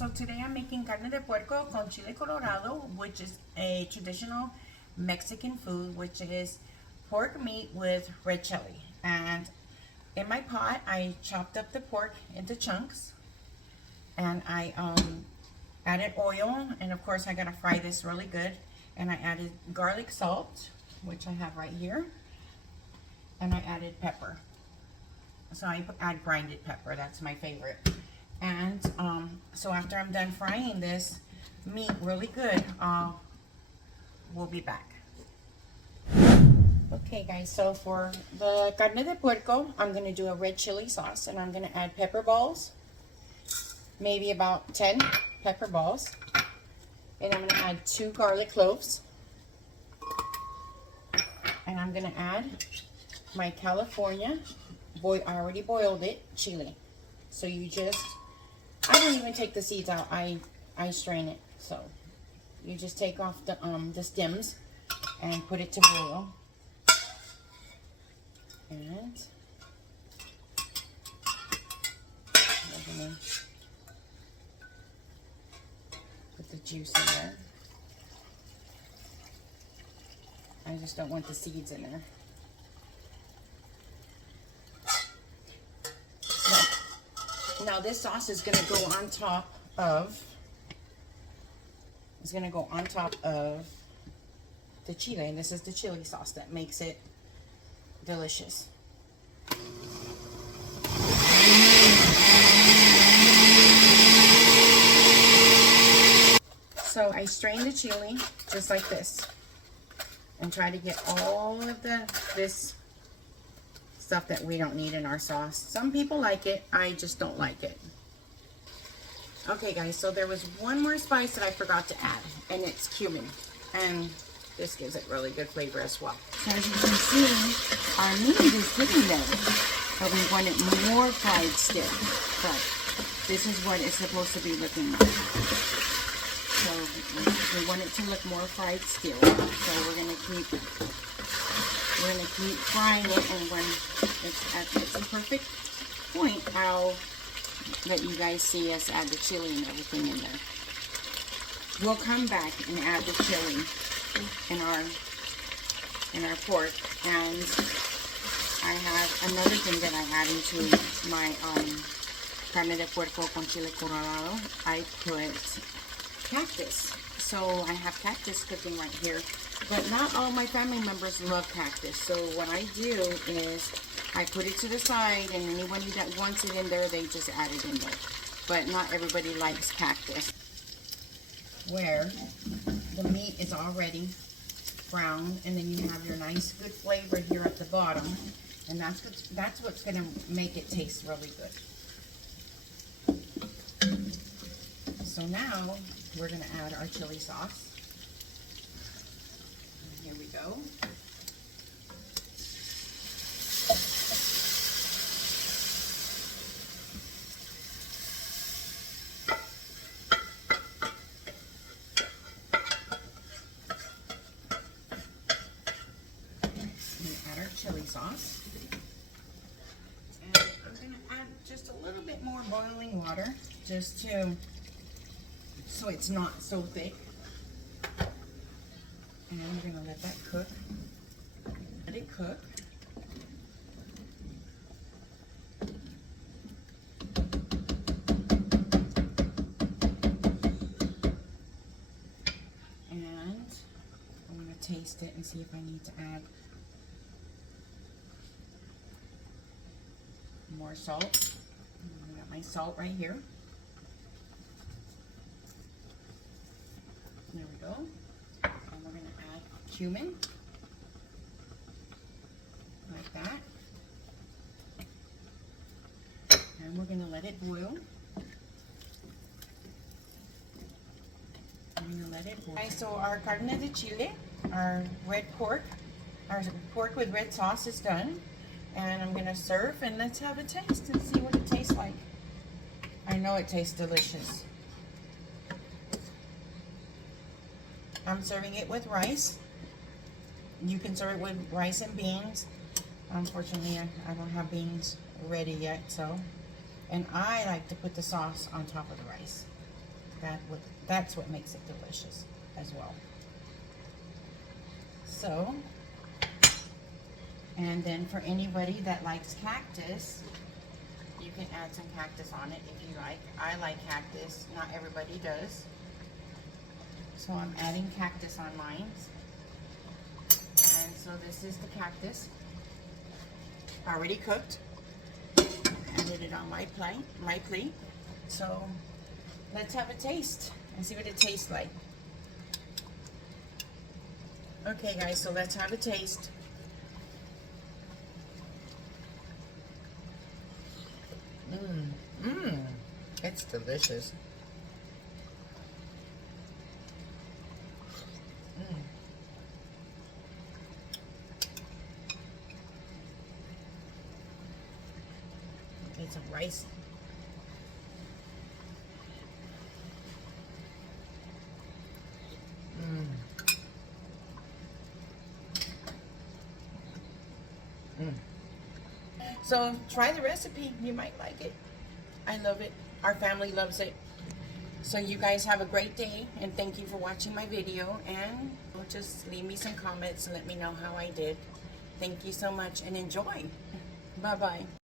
So today I'm making carne de puerco con Chile Colorado, which is a traditional Mexican food, which is pork meat with red chili. And in my pot, I chopped up the pork into chunks, and I added oil, and of course I gotta fry this really good. And I added garlic salt, which I have right here, and I added pepper. So I add grinded pepper, that's my favorite. And so after I'm done frying this meat really good, we'll be back. Okay guys, so for the carne de puerco, I'm gonna do a red chili sauce, and I'm gonna add pepper balls, maybe about 10 pepper balls. And I'm gonna add 2 garlic cloves. And I'm gonna add my California, I already boiled it, chili. So you just, I don't even take the seeds out, I strain it. So you just take off the stems and put it to boil. And we're gonna put the juice in there. I just don't want the seeds in there. Now this sauce is going to go on top of, the chili, and this is the chili sauce that makes it delicious. So I strain the chili just like this and try to get all of this stuff that we don't need in our sauce. Some people like it, I just don't like it. Okay guys, so there was one more spice that I forgot to add, and it's cumin, and this gives it really good flavor as well. So as you can see, our meat is getting there, but we want it more fried still. But this is what it's supposed to be looking like. So we want it to look more fried still. So we're gonna keep frying it, and when it's at the perfect point, I'll let you guys see us add the chili and everything in there. We'll come back and add the chili in our pork, and I have another thing that I add into my carne de puerco con Chile Colorado. I put cactus. So I have cactus cooking right here, but not all my family members love cactus. So what I do is I put it to the side, and anybody that wants it in there, they just add it in there. But not everybody likes cactus. Where the meat is already browned, and then you have your nice good flavor here at the bottom, and that's what's gonna make it taste really good. So now we're gonna add our chili sauce. And here we go. Chili sauce, and I'm going to add just a little bit more boiling water, just so it's not so thick, and we're going to let that cook. Let it cook. And I'm going to taste it and see if I need to add more salt. I got my salt right here. There we go. And we're going to add cumin, like that. And we're going to let it boil. I'm going to let it boil. Okay, so our carne de chile, our red pork, our pork with red sauce is done. And I'm going to serve, and let's have a taste and see what it tastes like. I know it tastes delicious. I'm serving it with rice. You can serve it with rice and beans. Unfortunately, I don't have beans ready yet, so. And I like to put the sauce on top of the rice. That's what makes it delicious as well. So, and then for anybody that likes cactus, you can add some cactus on it if you like. I like cactus, not everybody does. So I'm adding cactus on mine. And so this is the cactus, already cooked. Added it on my plate. So let's have a taste and see what it tastes like. Okay guys, so let's have a taste. It's delicious. Get some rice. So try the recipe. You might like it. I love it. Our family loves it. So you guys have a great day, and thank you for watching my video, and just leave me some comments and let me know how I did. Thank you so much, and enjoy. Bye-bye.